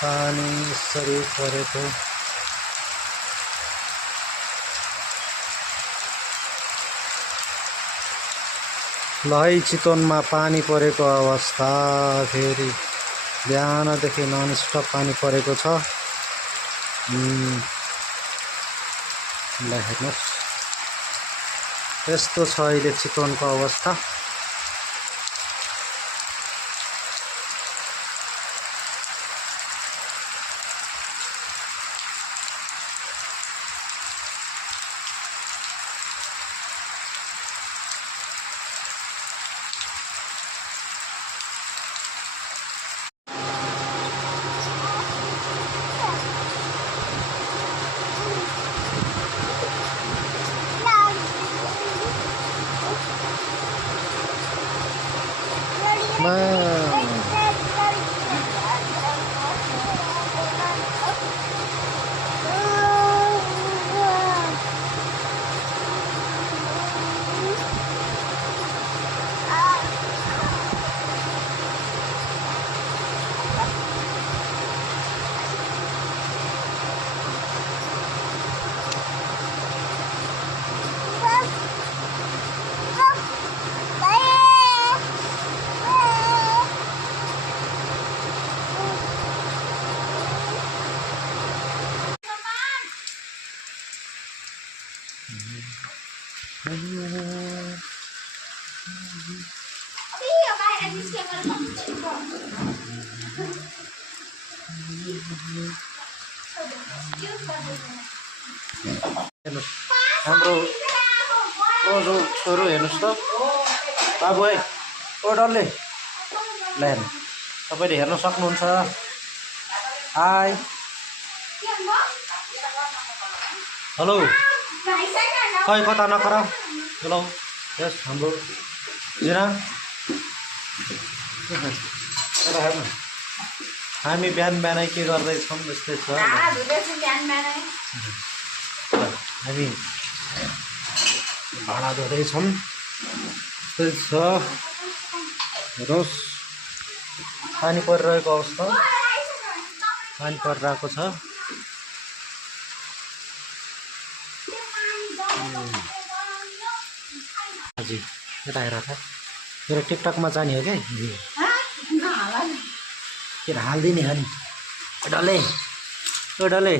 पानी यसरी परेको लहै चितवनमा पानी परेको अवस्था। फेरि बिहानदेखि ननस्टप पानी परेको छ। ल हेर्नुहोस्, यस्तो छ अहिले चितवनको अवस्था। हाम्रो रोजो छोरो हेर्नुहोस् त बाबु है, ओ डल्ले ल हेर्नु, तपाईँले हेर्न सक्नुहुन्छ। हाई, हेलो, खै कता नकरा। हेलो, यस हाम्रो जिना हेर्नु, हामी बिहान बिहानै के गर्दैछौँ यस्तै छ। हामी भाँडा धुँदैछौँ, त्यस्तै छ। हेर्नुहोस्, पानी परिरहेको अवस्था, पानी परिरहेको छ। हजुर, यता हेर त, मेरो टिकटकमा जाने हो क्या, के हालिदिने हो नि। डल्ले, ओ डल्ले।